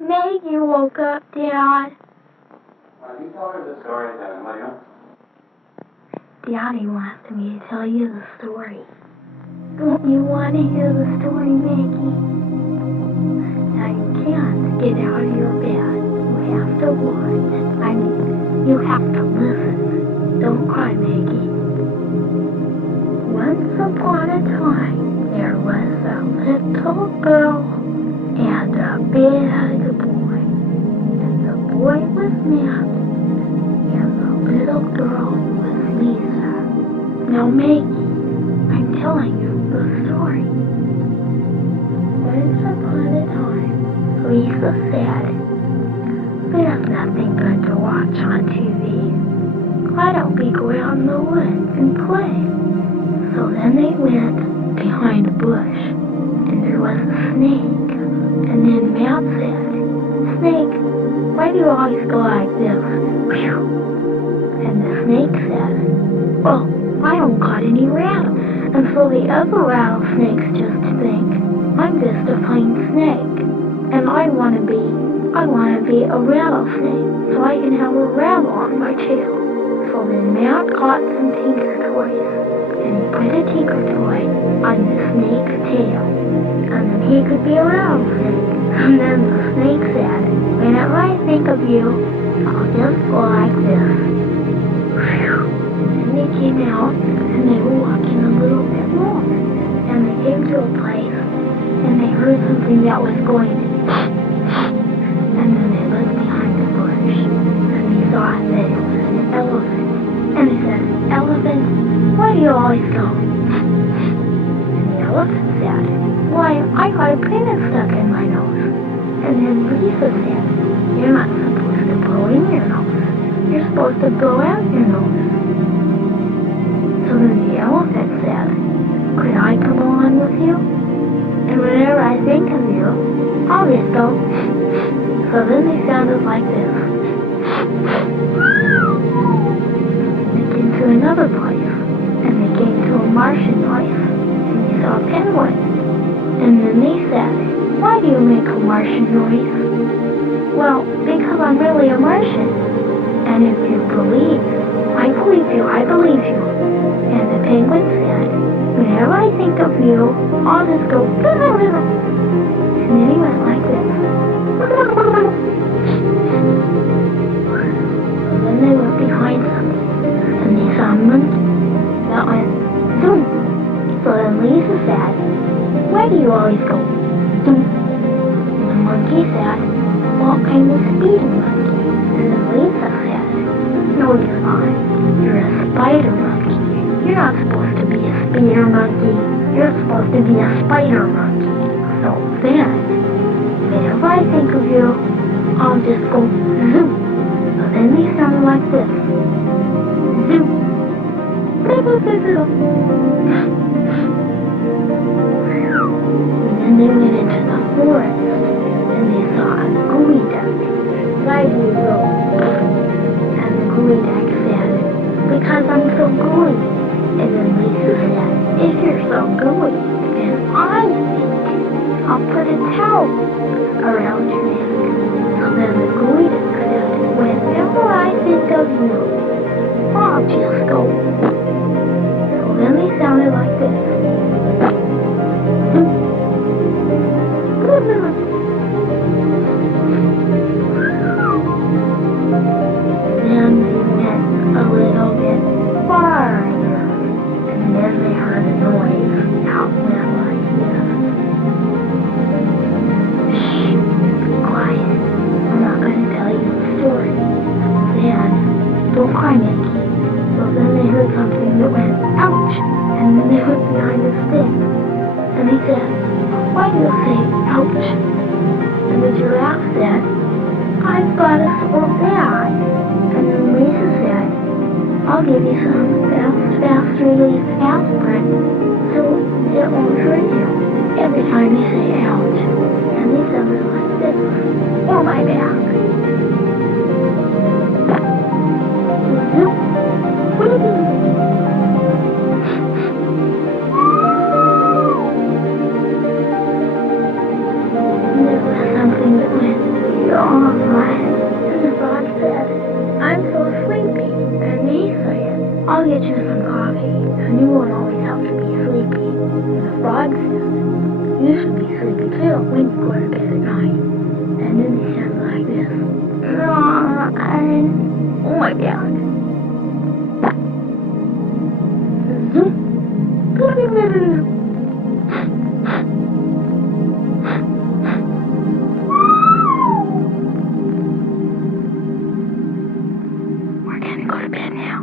Maggie woke up, Dad. You tell her the story then, will you? Daddy wants me to tell you the story. Don't you want to hear the story, Maggie? Now you can't get out of your bed. You have to watch. You have to listen. Don't cry, Maggie. Once upon a time, there was a little girl and a big boy. And the boy was Matt, and the little girl was Lisa. Now, Maggie, I'm telling you the story. Once upon a time, Lisa said, "There's nothing good to watch on TV. Why don't we go out in the woods and play?" So then they went behind a bush, and there was a snake. And then Matt said, "Snake, why do you always go like this?" Whew. And the snake said, "Well, I don't got any rattle." And so the other rattlesnakes just think, "I'm just a plain snake, and I want to be a rattlesnake, so I can have a rattle on my tail." So then Matt got some tinker toys, and he put a tinker toy on the snake's tail, and then he could be a rattlesnake. And then the snake said, "Whenever I think of you, I'll just go like this." Whew. And they came out, and they were walking a little bit more, and they came to a place, and they heard something that was going, and then they looked behind the bush, and they saw that it was an elephant. And they said, "Elephant, why do you always go?" And the elephant said, "Why, I got a peanut stuck in my nose." And then Lisa said, "You're not supposed to blow in your nose. You're supposed to blow out your nose." So then the elephant said, "Could I come along with you? And whenever I think of you, I'll just go." So then they sounded like this. They came to another place, and they came to a Martian place, and they saw a penguin. And then they said, "Why do you make a Martian noise?" "Well, because I'm really a Martian. And if you believe, I believe you, I believe you." And the penguin said, "Whenever I think of you, I'll just go." And then he went like this. Then they went behind something, and they saw a monkey that went zoom. So then Lisa said, "Why do you always go zoom?" And the monkey said, "Well, I'm a speeder monkey." And then Lisa said, "No, you're not. You're a spider monkey. You're not supposed to be a speeder monkey. You're supposed to be a spider monkey." So then, whenever I think of you, I'll just go zoom. So then they sounded like this. Zoom. And then they went into the forest, and they saw a gooey duck. "Why do you go?" And the gooey duck said, "Because I'm so gooey." And then Lisa said, "If you're so gooey, then I think I'll put a towel around your neck." So then the gooey duck said, "Whenever I think of you, I'll just go." So then they sounded like this. Then they went a little bit farther, and then they heard a noise that went like this. Shh, be quiet. I'm not going to tell you the story. Then, don't cry, Mickey. So then they heard something that went, ouch, and then they looked behind a stick, and they said, "Why do you say ouch?" And the giraffe said, "I've got a sore back." And then Lisa said, "I'll give you some fast release aspirin, so it won't hurt you every time you say ouch." And they sounded like this, "Or my back." Zoop. And there was something that went fall off my head. And the frog said, I'm so sleepy. And he said, I'll get you some coffee, and you won't always have to be sleepy. And the frog said, you should be sleepy too when you go to bed at night. And then they sound like this. Oh my God. Zoom. We're gonna go to bed now.